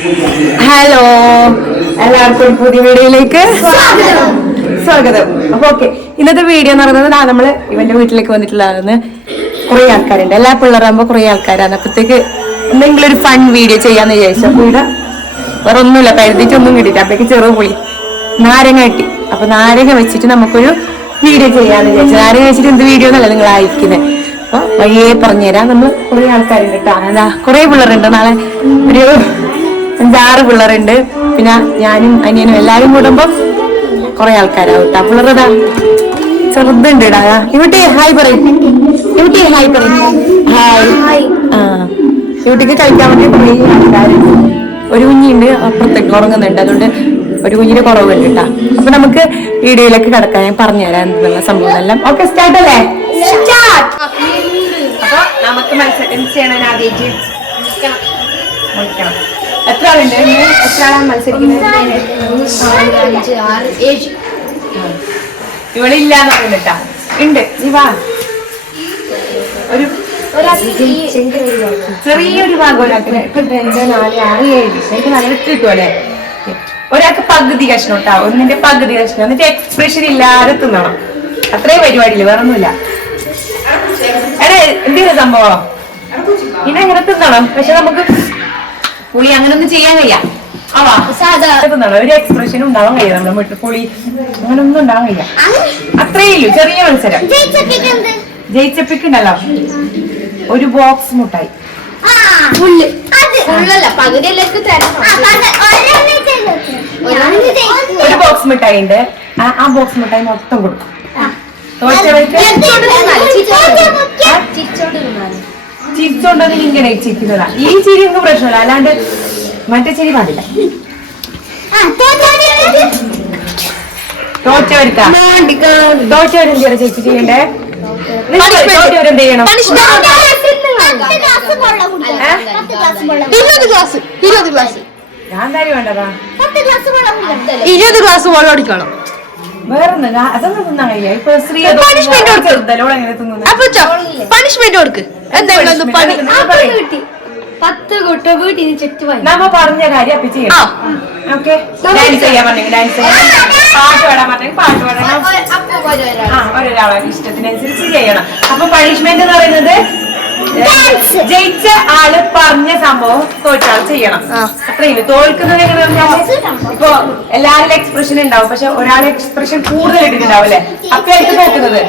Hello, എല്ലാവർക്കും പുതിയ വീഡിയോയിലേക്ക് സ്വാഗതം. അപ്പൊ ഓക്കെ, ഇന്നത്തെ വീഡിയോ എന്ന് പറയുന്നത് നമ്മള് ഇവന്റെ വീട്ടിലേക്ക് വന്നിട്ടുള്ളതാണ്. കുറെ ആൾക്കാരുണ്ട്, എല്ലാ പിള്ളേരാകുമ്പോ കുറെ ആൾക്കാരാണ്. അപ്പത്തേക്ക് എന്തെങ്കിലും ഒരു ഫൺ വീഡിയോ ചെയ്യാന്ന് വിചാരിച്ചു. അപ്പൊ ഇവിടെ വേറെ ഒന്നുമില്ല, പഴുതിട്ടൊന്നും കിട്ടിയിട്ട്. അപ്പത്തേക്ക് ചെറു പുളി നാരങ്ങ കിട്ടി. അപ്പൊ നാരങ്ങ വെച്ചിട്ട് നമുക്കൊരു വീഡിയോ ചെയ്യാന്ന് വിചാരിച്ചു. നാരങ്ങ വെച്ചിട്ട് എന്ത് വീഡിയോ എന്നല്ല നിങ്ങൾ അയക്കുന്നത്. അപ്പൊ വഴിയേ പറഞ്ഞുതരാം. നമ്മൾ കുറെ ആൾക്കാരുണ്ട് കേട്ടോ. എന്താ കുറെ പിള്ളേരുണ്ട്. നാളെ ഒരു 5-6 പിള്ളേരുണ്ട്. പിന്നെ ഞാനും അനിയനും എല്ലാരും കൂടുമ്പോ കുറെ ആൾക്കാരാവും കേട്ടോ. പിള്ളേരതാ ചെറുതുണ്ട് ഇടാ. ഇവിടെ ഹായ് പറയും, ഇവിടെ ഹായ് പറയും. ഹായ്. ഇവിടേക്ക് കളിക്കാൻ വേണ്ടി കുറെ ആൾക്കാരുണ്ട്. ഒരു കുഞ്ഞിണ്ട് അപ്പുറത്തേക്ക് ഉറങ്ങുന്നുണ്ട്. അതുകൊണ്ട് ഒരു കുഞ്ഞിന്റെ കുറവുണ്ട് കേട്ടാ. അപ്പൊ നമുക്ക് വീഡിയോയിലേക്ക് കിടക്കാൻ ഞാൻ പറഞ്ഞുതരാം എന്നുള്ള സംഭവം എല്ലാം. ഓക്കെ, സ്റ്റാർട്ട് അല്ലേ? അപ്പൊ നമുക്ക് മത്സരം ചെയ്യണം. ആദ്യമായിട്ട് എത്ര ആളുണ്ട്? എത്ര ആളാണ് മത്സരിക്കുന്നത്? ഇവിടെ ഇല്ലാന്ന് പറഞ്ഞിട്ടാ. ഉണ്ട്, നീ വാ. ഒരു ചെറിയൊരു ഭാഗം ഒരാൾക്ക് 2, 4, 6, 7 എനിക്ക് നല്ല കിട്ടുമല്ലേ? ഒരാൾക്ക് പകുതി കഷ്ണം കേട്ടോ. ഒന്നിന്റെ പകുതി കഷ്ണം. എന്നിട്ട് എക്സ്പ്രഷൻ ഇല്ലാതെ തിന്നണം. അത്രയും പരിപാടിയില്ല, വേറെ ഒന്നുമില്ല. എടാ, എന്തെങ്കിലും സംഭവം ഇതെങ്ങനെ തിന്നണം? പക്ഷെ നമുക്ക് പുളി അങ്ങനെ ഒന്നും ചെയ്യാൻ കഴിയാം. തിന്നണം. ഒരു എക്സ്പ്രഷൻ ഉണ്ടാവാൻ കഴിയാം. നമ്മുടെ വീട്ടിൽ പുളി അങ്ങനെ ഒന്നും ഉണ്ടാവാൻ കഴിയാം. അത്രേ ഉള്ളൂ, ചെറിയ മത്സരം. ജയിച്ചപ്പിക്കുണ്ടല്ലോ ഒരു ബോക്സ് മുട്ടായി. ഒരു ബോക്സ് മിഠായി ഉണ്ട്. ആ ബോക്സ് മിഠായി മൊത്തം കൊടുക്കും. ചിരിച്ചോണ്ടത് ഇങ്ങനെ ചിരിക്കുന്നതാ. ഈ ചിരി ഒന്നും പ്രശ്നമില്ല, അല്ലാണ്ട് മറ്റേ ചിരി പാടില്ല. തോറ്റവരെന്ത് ചേച്ചി ചെയ്യണ്ടേ? തോറ്റവരെന്ത് ചെയ്യണം? 20 ഗ്ലാസ്. ഞാൻ എന്തായാലും വേണ്ടതാ. 20 ഗ്ലാസ് വെള്ളം അടിക്കണം. വേറൊന്നും അതൊന്നും തിന്നാൻ കഴിയാ. ഇപ്പൊ സ്ത്രീ പണിഷ്മെന്റ് കൊടുക്ക്. നമ്മ പറഞ്ഞ കാര്യം അപ്പൊ ചെയ്യണം. ഓക്കെ, ഡാൻസ് ചെയ്യാൻ പറഞ്ഞെങ്കിൽ ഡാൻസ് ചെയ്യണം, പാട്ട് പാടാൻ പറഞ്ഞെങ്കിൽ പാട്ട് പാടണം. ഒരാളെ ഇഷ്ടത്തിനനുസരിച്ച് ചെയ്യണം. അപ്പൊ പണിഷ്മെന്റ് എന്ന് പറയുന്നത് ജയിച്ച ആള് പറഞ്ഞ സംഭവം തോറ്റാൾ ചെയ്യണം. അത്രയില്ല. തോൽക്കുന്നത് എങ്ങനെയാണെന്ന് പറഞ്ഞാല് ഇപ്പൊ എല്ലാവരുടെ എക്സ്പ്രഷൻ ഉണ്ടാവും. പക്ഷെ ഒരാളെ എക്സ്പ്രഷൻ കൂടുതൽ ഇട്ടിട്ടുണ്ടാവും അല്ലെ? അപ്പോഴായിരിക്കും തോക്കുന്നത്.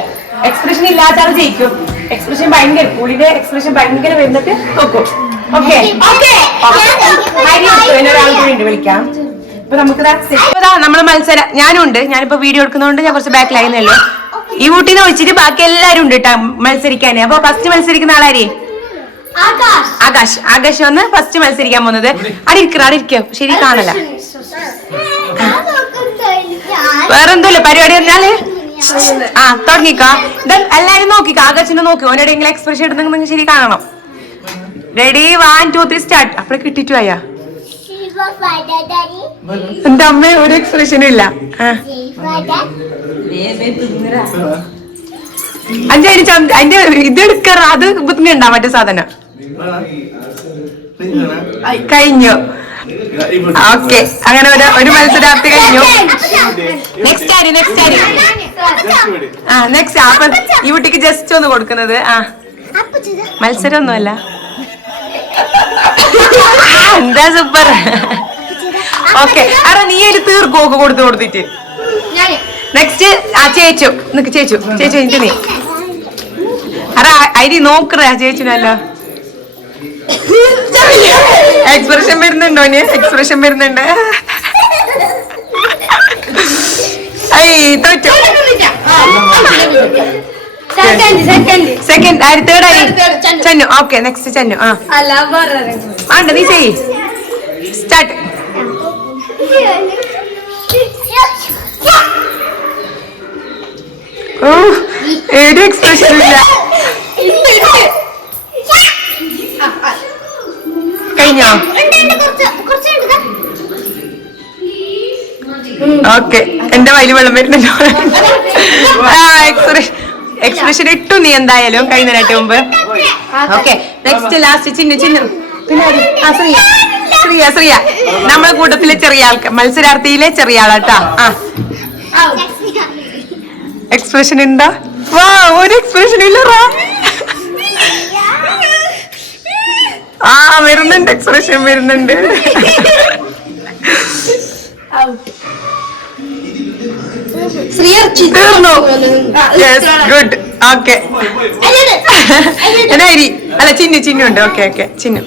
എക്സ്പ്രഷൻ ഇല്ലാത്ത ആൾ ജയിക്കും. എക്സ്പ്രഷൻ ഭയങ്കര പുള്ളിയുടെ എക്സ്പ്രഷൻ ഭയങ്കര വരുന്നിട്ട് നോക്കും. ഓക്കെ, ഒരാൾക്ക് വേണ്ടി വിളിക്കാം. ഇപ്പൊ നമുക്ക് നമ്മള് മത്സരം ഞാനും ഉണ്ട്. ഞാനിപ്പോ വീഡിയോ എടുക്കുന്നതുകൊണ്ട് ഞാൻ കുറച്ച് ബാക്കിലായിരുന്നല്ലോ. ഈ വീട്ടിൽ നിന്ന് വെച്ചിട്ട് ബാക്കി എല്ലാരും ഉണ്ട് കേട്ടാ മത്സരിക്കാന്. അപ്പൊ ഫസ്റ്റ് മത്സരിക്കുന്ന ആളാരേ? ആകാശ് വന്ന് ഫസ്റ്റ് മത്സരിക്കാൻ പോകുന്നത്. അടിയിരിക്കോ? ശരി, കാണല. വേറെന്തോല്ലേ പരിപാടി പറഞ്ഞാല് തുടങ്ങിക്കോ. എല്ലാരും നോക്കിക്കോ. ആകാശിനെ നോക്കി. ഓനെടെങ്കിലും എക്സ്പ്രഷൻ ഇടുന്നെങ്കിൽ ശരി കാണണം. Ready, 1, 2, 3 start. അപ്പഴേ കിട്ടിട്ടു ആയാ എന്റെ അമ്മ ഒരു എക്സ്പ്രഷനും ഇല്ല. അതിന്റെ ഇത് എടുക്കാറ അത് ബുദ്ധിമുട്ടാ. മറ്റേ സാധനം കഴിഞ്ഞു. ഓക്കെ, അങ്ങനെ ഒരു മത്സരാർത്ഥി കഴിഞ്ഞു. നെക്സ്റ്റ് ആര്? നെക്സ്റ്റ്. അപ്പൊ ഈ കുട്ടിക്ക് ജസ്റ്റ് ഒന്ന് കൊടുക്കുന്നത്. മത്സരം ഒന്നുമല്ല. എന്താ സൂപ്പർ. ഓക്കെ, അറ നീ ഒരു തീർക്കൊക്കെ കൊടുത്തിട്ട് നെക്സ്റ്റ് ചേച്ചു എനിക്ക് നീ അറ അരി നോക്കറ ചേച്ചിനല്ലോ. എക്സ്പ്രഷൻ വരുന്നുണ്ടോ? എക്സ്പ്രഷൻ വരുന്നുണ്ട്. തോറ്റു. സെക്കൻഡ് ആര്? തേർഡ് ആയി ചന്നു. Okay, next Channu. വേണ്ട, നീ ചെയ്യ്. സ്റ്റാർട്ട്. ഏത് എക്സ്പ്രഷൻ ഇല്ല. കഴിഞ്ഞോ? ഓക്കെ, എന്റെ വയല് വെള്ളം വരുന്നല്ലോ. എക്സ്പ്രഷൻ ഇട്ടു നീ എന്തായാലും കഴിയുന്നതിനായിട്ട് മുമ്പ്. Okay, next last Chinnu. പിന്നെ ശ്രീയ ശ്രീയ നമ്മളെ കൂട്ടത്തിലെ ചെറിയ ആൾക്ക് മത്സരാർത്ഥിയിലെ ചെറിയ ആളാട്ടാ. എക്സ്പ്രഷൻ ഉണ്ടോ? വാ, ഒരു എക്സ്പ്രഷൻ ഇല്ലറാ. ആ വരുന്നുണ്ട്, എക്സ്പ്രഷൻ വരുന്നുണ്ട്. തീർന്നു. ഗുഡ്. ഓക്കെ. ഹരി അല്ല ചിന്നു, ചിന്നു ഉണ്ട്. Okay okay Chinnu.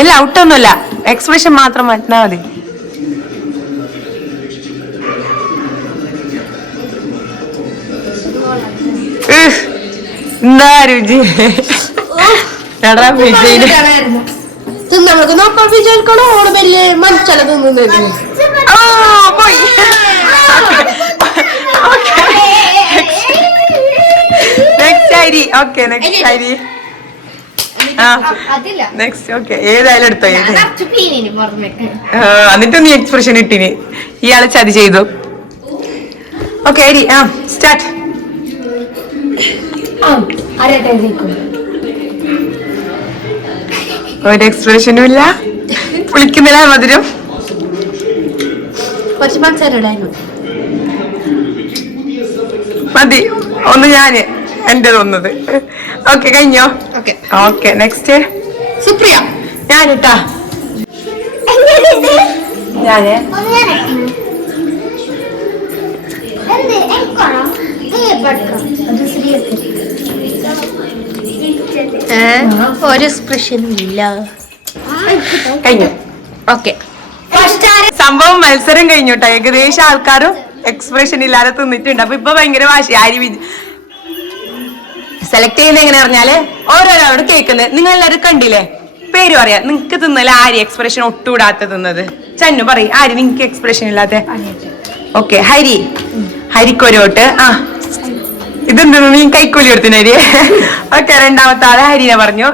ഇല്ല ഔട്ടൊന്നുമില്ല, എക്സ്പ്രഷൻ മാത്രം മാറ്റിനാ മതി. എന്താ രുചി. നമുക്ക് നോക്കാൻ വിചാരിക്കണോ ഓട് വലിയ മനസ്സല തിന്നുന്നത്. പോയി. Next Hari. Okay next Hari. Next. Okay ഏതായാലും എടുത്തോ. എന്നിട്ട് നീ എക്സ്പ്രഷൻ ഇട്ടിന്. ഇയാളെ ചതി ചെയ്തു. ഓക്കെ ഹരി. സ്റ്റാർട്ട്. ഒരു എക്സ്പ്രഷനും ഇല്ല. വിളിക്കുന്നില്ല മധുരം. മതി ഒന്ന് ഞാന് എന്റെ ഒന്നത്. ഓക്കെ കഴിഞ്ഞോ? Okay next Supriya. ഞാനിട്ടാ ഞാന് ഒരു എക്സ്പ്രഷനും ഇല്ല. കഴിഞ്ഞു. ഓക്കെ സംഭവം മത്സരം കഴിഞ്ഞോട്ടോ. ഏകദേശം ആൾക്കാരും എക്സ്പ്രഷൻ ഇല്ലാതെ തിന്നിട്ടുണ്ട്. അപ്പൊ ഇപ്പൊ ഭയങ്കര വാശി. ആര് സെലക്ട് ചെയ്യുന്നത് എങ്ങനെ പറഞ്ഞാല് ഓരോരാളോട് കേൾക്കുന്നത്. നിങ്ങൾ എല്ലാവരും കണ്ടില്ലേ? പേര് പറയാ. നിങ്ങക്ക് തിന്നല ആര് എക്സ്പ്രഷൻ ഒട്ടുകൂടാത്ത തിന്നത്? ചന്നു പറയും. ആര് നിങ്ങക്ക് എക്സ്പ്രഷൻ ഇല്ലാത്ത? ഓക്കെ ഹരി. ഹരിക്കൊരോട്ട്. ഇതെന്താ നീ കൈക്കൂലി എടുത്തിനരി? ഓക്കെ രണ്ടാമത്തെ ആള് ഹരിനെ പറഞ്ഞു.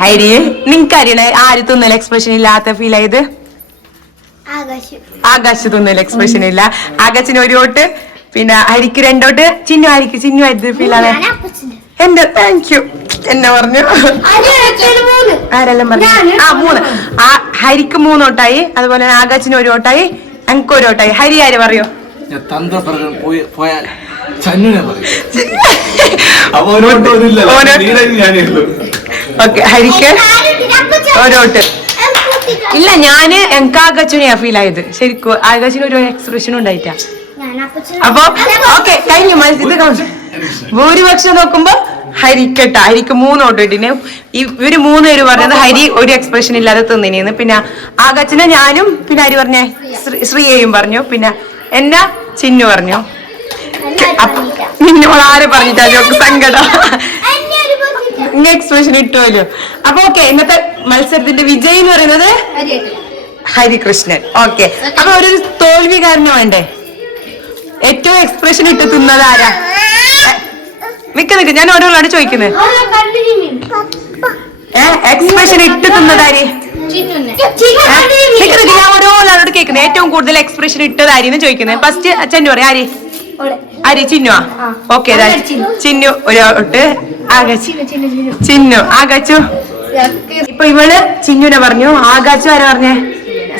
ഹരി നിങ്ങക്ക് അറിയണേ ആര് തിന്നല എക്സ്പ്രഷൻ ഇല്ലാത്ത ഫീൽ ആയത്? ആകാശ് തിന്നല എക്സ്പ്രഷൻ ഇല്ല. ആകാശിന് ഒരു വോട്ട്. പിന്നെ ഹരിക്ക് രണ്ടോട്ട്. ചിന്നു ഹരിക്ക് ചിന്നു ആയത് ഫീൽ ആണ്. എന്റെ താങ്ക് യു എന്നെ പറഞ്ഞു. ആരെല്ലാം പറഞ്ഞു? 3. ഹരിക്ക് 3 വോട്ടായി. അതുപോലെ ആകാശിന് 1 വോട്ടായി. എനിക്ക് 1 വോട്ടായി. ഹരി ആര് പറയോ? ഓക്കെ ഹരിക്ക് 1 വോട്ട്. ഇല്ല ഞാന് എനിക്ക് ആകാശിനെയാ ഫീൽ ആയത്. ശരിക്കും ആകാശിന് ഒരു എക്സ്പ്രഷൻ ഉണ്ടായിട്ടാ. അപ്പൊ ഓക്കെ കഴിഞ്ഞു. ഭൂരിപക്ഷം നോക്കുമ്പോ ഹരിക്കട്ട. ഹരിക്ക് 3 വോട്ട് കിട്ടിന്. ഇവര് 3 പേര് പറഞ്ഞത് ഹരി ഒരു എക്സ്പ്രഷൻ ഇല്ലാതെ തിന്നിന്. പിന്നെ ആകാശിനെ ഞാനും പിന്നെ ആര് പറഞ്ഞേ ശ്രീയയും പറഞ്ഞു. പിന്നെ എന്നെ ചിന്നു പറഞ്ഞു. നിന്നോളാരെ പറഞ്ഞിട്ടാ സങ്കടം. ഇങ്ങനെ എക്സ്പ്രഷൻ ഇട്ടുമല്ലോ. അപ്പൊ ഓക്കെ ഇന്നത്തെ മത്സരത്തിന്റെ വിജയി എന്ന് പറയുന്നത് ഹരികൃഷ്ണൻ. ഓക്കെ അപ്പൊ ഒരു തോൽവി കാരണം വേണ്ടേ? ഏറ്റവും എക്സ്പ്രഷൻ ഇട്ട് തിന്നത് ആരാ? നിക്ക് ഞാൻ ഓരോളാണ് ചോദിക്കുന്നത്. എക്സ്പ്രഷൻ ഇട്ട് തിന്നതാര്? ഞാൻ ഓരോളോട് കേൾക്കുന്നത്. ഏറ്റവും കൂടുതൽ എക്സ്പ്രഷൻ ഇട്ടതാരിന്ന് ചോദിക്കുന്നത്. ഫസ്റ്റ് അച്ഛൻ പറയാം. ആര് ആര്? ചിന്നു. Okay Chinnu 1 vote. ചിന്നു ആകാശു. ഇപ്പൊ ഇവള് ചിന്നുനെ പറഞ്ഞു. ആകാശു ആരാ പറഞ്ഞേ?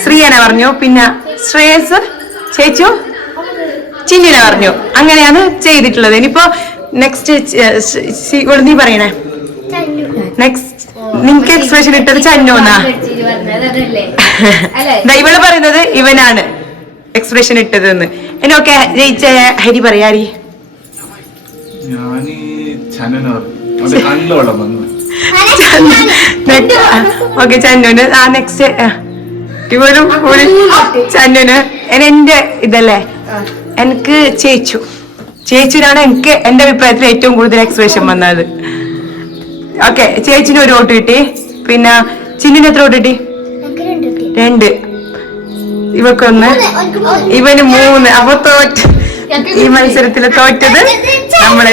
ശ്രീയനെ പറഞ്ഞു. പിന്നെ ശ്രേയസ് ചേച്ചു ചിന്നുനെ പറഞ്ഞു. അങ്ങനെയാണ് ചെയ്തിട്ടുള്ളത്. ഇനിയിപ്പോ നെക്സ്റ്റ് നീ പറയണേ. നെക്സ്റ്റ് നിങ്ങക്ക് എക്സ്പ്രഷൻ ഇട്ടത് ചന്നോന്നാ? ഇവള് പറയുന്നത് ഇവനാണ് എക്സ്പ്രഷൻ ഇട്ടതെന്ന്. എന്നൊക്കെ ജയിച്ച ഹരി പറയാരി. ഓക്കെ ചന്നുന്. നെക്സ്റ്റ് ഇവരും ചന്നുന്. എന്റെ ഇതല്ലേ എനിക്ക് ചേച്ചിനാണ് എനിക്ക് എന്റെ അഭിപ്രായത്തിൽ ഏറ്റവും കൂടുതൽ എക്സ്പ്രഷൻ വന്നത്. ഓക്കെ ചേച്ചിന് 1 വോട്ട് കിട്ടി. പിന്നെ ചിന്നിന് എത്ര വോട്ട് കിട്ടി? 2. ഇവക്കൊന്ന്. ഇവന് 3. അപ്പൊ തോറ്റ്. ഈ മത്സരത്തില് തോറ്റത് നമ്മള്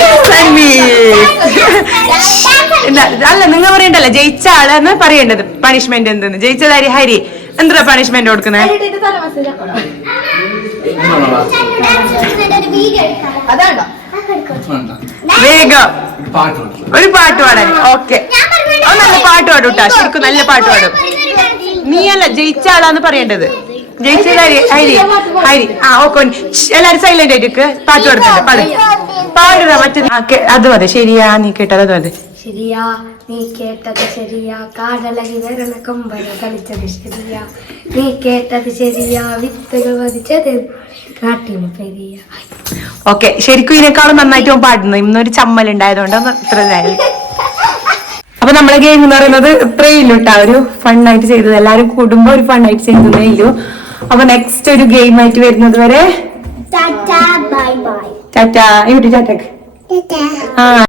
അല്ല നിങ്ങൾ പറയണ്ടല്ലോ ജയിച്ച ആളെന്ന് പറയേണ്ടത്. പണിഷ്മെന്റ് എന്തെന്ന്? ജയിച്ചതാരി ഹരി. എന്താ പണിഷ്മെന്റ് കൊടുക്കുന്നത്? വേഗം ഒരു പാട്ട് പാടാൻ. ഓക്കെ, നല്ല പാട്ട് പാടും കേട്ടാ, ശരിക്കും നല്ല പാട്ട് പാടും. നീയല്ല ജയിച്ച ആളാന്ന് പറയേണ്ടത്. ജയിച്ചത് ഹരി ഹരി ഹരി. ആ ഓക്കെ, എല്ലാരും സൈലന്റ് ആയിട്ട് പാട്ട് പാടുന്നുണ്ട്. പാടുക മറ്റേ അത് മതി. ശരിയാ, നീ കേട്ടത് അത് മതി. ശരിയാ നീ കേട്ടത് ശരിയാ, കാടലകി വരണ കൊമ്പന കളിച്ചത് ശരിയാ, നീ കേട്ടത് ശരിയാ, വിത്തുകൾ വധിച്ചത് കാട്ടിന് പെരിയ. ഓക്കെ, ശരിക്കും ഇതിനേക്കാളും നന്നായിട്ട് പാടുന്നു. ഇന്നൊരു ചമ്മൽ ഉണ്ടായതുകൊണ്ട് ഇത്ര നേരം. അപ്പൊ നമ്മളെ ഗെയിം എന്ന് പറയുന്നത് ഇത്രയേ ഇല്ലു കേട്ടാ, ഒരു ഫണ്ണായിട്ട് ചെയ്തത്. എല്ലാരും കൂടുമ്പോ ഒരു ഫണ്ണായിട്ട് ചെയ്തതേ ഇല്ലു. അപ്പൊ നെക്സ്റ്റ് ഒരു ഗെയിം ആയിട്ട് വരുന്നത് വരെ ടാറ്റാ ബൈ ബൈ. ടാറ്റാ. ഇവിടെ ടാറ്റക്ക്. ആ